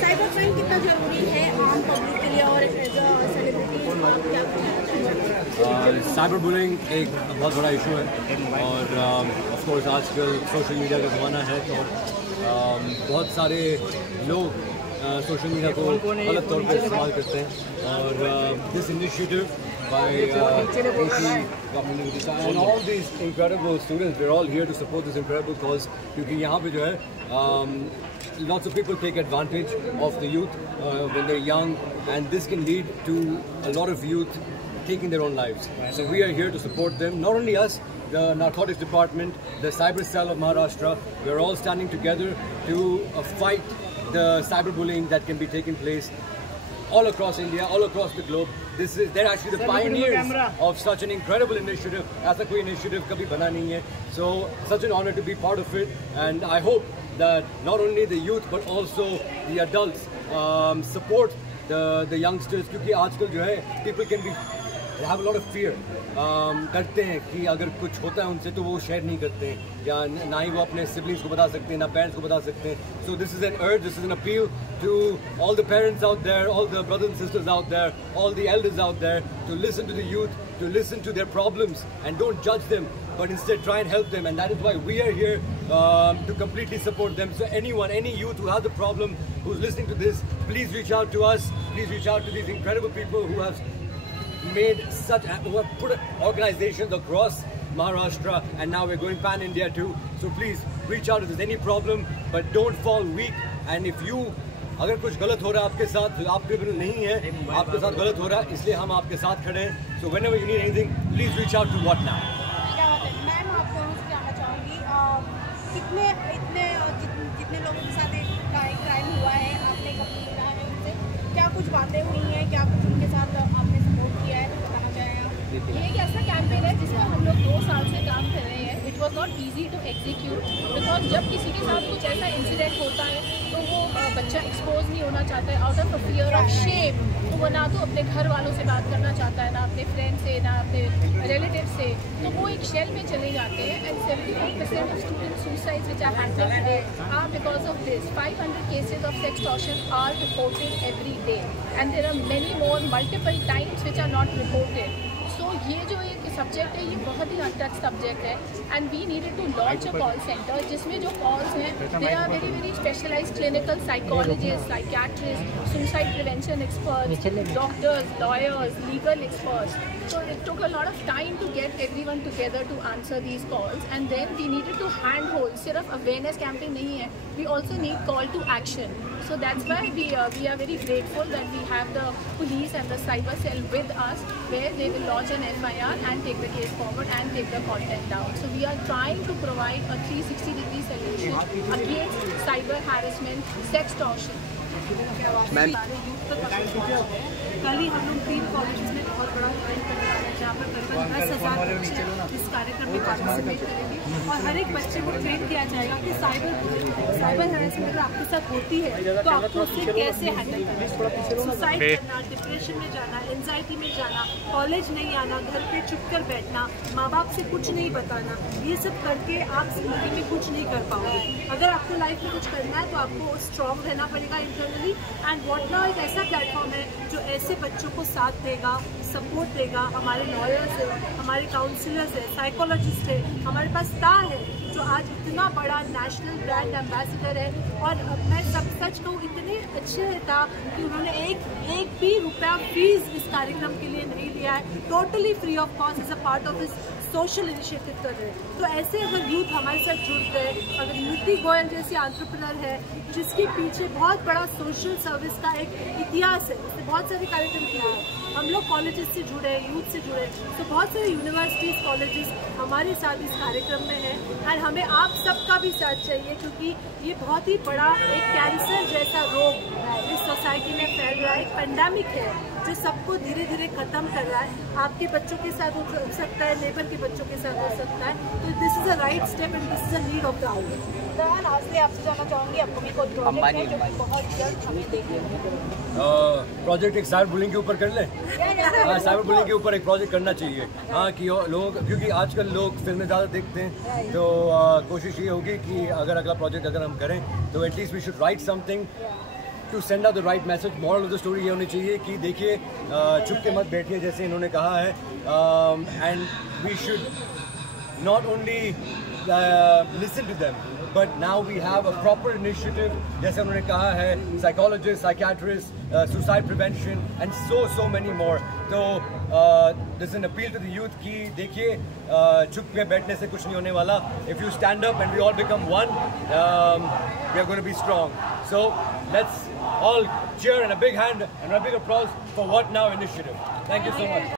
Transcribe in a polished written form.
Cyber crime कितना जरूरी है आम पब्लिक के लिए और एज अ सेलिब्रिटी क्या कहना? साइबर बुलिंग एक बहुत बड़ा इशू है और ऑफ कोर्स आजकल सोशल मीडिया का ज़माना है तो बहुत सारे लोग सोशल मीडिया को गलत तौर पर इस्तेमाल करते हैं और this initiative by community and all these incredible students, we're all here to support this incredible cause क्योंकि यहाँ पे जो है lots of people take advantage of the youth when they're young and this can lead to a lot of youth taking their own lives. So we are here to support them, not only us, the narcotics department, the cyber cell of Maharashtra, we're all standing together to fight the cyberbullying that can be taking place all across India, all across the globe. They're actually the pioneers of such an incredible initiative. ऐसा कोई initiative कभी बना नहीं है. So such an honor to be part of it, and I hope that not only the youth but also the adults support the youngsters क्योंकि आजकल जो है people can be they have a lot of fear. करते हैं कि अगर कुछ होता है उनसे तो वो शेयर नहीं करते हैं या ना ही वो अपने सिबलिंग्स को बता सकते हैं ना पेरेंट्स को बता सकते हैं. So this is an urge, this is an appeal to all the parents out there, all the brothers and sisters out there, all the elders out there to listen to the youth, to listen to their problems and don't judge them but instead try and help them, and that is why we are here to completely support them. So anyone, any youth who has a problem, who's listening to this, please reach out to us, please reach out to these incredible people who have made such, who have put organizations across Maharashtra and now we're going pan-India too. So please reach out if there's any problem but don't fall weak, and if you अगर कुछ गलत हो रहा है आपके साथ तो आपके बिल्कुल नहीं है, आपके साथ गलत हो रहा है इसलिए हम आपके साथ खड़े हैं. So whenever you need anything, please reach out to What Now. क्या बात है मैम, आपको जानना चाहूँगी जितने लोगों के साथ एक क्राइम हुआ है आपने कभी मिला है उनसे, क्या कुछ बातें हुई हैं, क्या कुछ उनके साथ आपने सपोर्ट किया है, तो बताना चाहेंगे? ये एक ऐसा कैंपेन है जिसमें हम लोग 2 साल से काम कर रहे हैं. It was not easy to execute because जब किसी के साथ कुछ ऐसा इंसिडेंट होता है तो वो बच्चा एक्सपोज नहीं होना चाहता है out of a fear of shame. तो वो ना तो अपने घर वालों से बात करना चाहता है, ना अपने फ्रेंड से, ना अपने रिलेटिव से. तो वो एक शेल में चले जाते हैं and 75% of student suicides which are happening today are because of this. 500 cases of sextortion are reported every day and there are many more multiple times which are not reported. तो ये जो एक subject है ये बहुत ही untouch subject है and we needed to launch a call centre जिसमें जो कॉल्स हैं they are very very specialised clinical psychologist, psychiatrist, suicide prevention experts, doctors, lawyers, legal experts. So it took a lot of time to get everyone together to answer these calls, and then we needed to handhold. सिर्फ awareness campaign नहीं है, we also need call to action. So that's why we are very grateful that we have the police and the cyber cell with us, where they will launch an FIR and take the case forward and take the content down. So we are trying to provide a 360-degree solution against cyber harassment, sextortion. Ma'am कल ही हम लोग 3 colleges में बहुत बड़ा event करने वाले हैं जहाँ पर करीबन 10,000 बच्चे इस कार्यक्रम में पार्टिसिपेट करेंगे और हर एक बच्चे को ट्रेन किया जाएगा कि साइबर हैरेसमेंट अगर आपके साथ होती है तो आपको उससे कैसे हैंडल करना है. सुसाइड करना, डिप्रेशन में जाना, एंजाइटी में जाना, कॉलेज नहीं आना, घर पे चुप कर बैठना, माँ बाप से कुछ नहीं बताना, ये सब करके आप जिंदगी में कुछ नहीं कर पाओगे. अगर आपको लाइफ में कुछ करना है तो आपको स्ट्रॉन्ग रहना पड़ेगा इंटरनली. एंड व्हाट नाउ एक ऐसा प्लेटफॉर्म है जो ऐसे बच्चों को साथ देगा, सपोर्ट देगा. हमारे लॉयर्स है, हमारे काउंसलर्स है, साइकोलॉजिस्ट है, हमारे पास स्टार है जो आज इतना बड़ा नेशनल ब्रांड एम्बेसडर है. और मैं सब सच कहूँ इतने अच्छे था कि उन्होंने एक भी रुपया फीस इस कार्यक्रम के लिए नहीं लिया है. Totally free of cost is a part of इस सोशल इनिशिएटिव कर रहे हैं. तो ऐसे अगर यूथ हमारे साथ जुड़ गए, अगर नीति गोयल जैसी एंटरप्रेन्योर है जिसके पीछे बहुत बड़ा सोशल सर्विस का एक इतिहास है, उसने बहुत सारे कार्यक्रम किए हैं. हम लोग कॉलेजेस से जुड़े, यूथ से जुड़े, तो बहुत सारे यूनिवर्सिटीज़, कॉलेजेस हमारे साथ इस कार्यक्रम में हैं. एंड हमें आप सबका भी साथ चाहिए क्योंकि ये बहुत ही बड़ा एक कैंसर जैसा रोग इस सोसाइटी में फैल रहा है. एक पेंडेमिक है जो सबको धीरे धीरे खत्म कर रहा है. आपके बच्चों के साथ हो सकता है, नेबर के बच्चों के साथ हो सकता है. तो this is a right step and this is a need of the hour. आज आपसे जानना चाहूँगी आपको भी कोई प्रोजेक्ट है जो कि बहुत जल्द हमें देखने को मिलेगा. प्रोजेक्ट एक साइबर बुलिंग के ऊपर कर लें. हाँ, साइबर बुलिंग के ऊपर एक प्रोजेक्ट करना चाहिए. हाँ कि लोगों, क्योंकि आजकल लोग फिल्में ज़्यादा देखते हैं तो कोशिश ये होगी कि अगर अगला प्रोजेक्ट अगर हम करें तो at least we should write something to send out the right message. Moral of the story ये होनी चाहिए कि देखिए चुप के मत बैठिए जैसे इन्होंने कहा है, and we should not only listen to them, but now we have a proper initiative जैसे उन्होंने कहा है, psychologists, psychiatrists, suicide prevention and so many more. तो there's an appeal to the youth कि देखिए चुप के बैठने से कुछ नहीं होने वाला. If you stand up and we all become one, we are going to be strong. So let's all cheer and a big hand and a big applause for What Now initiative. Thank you so much.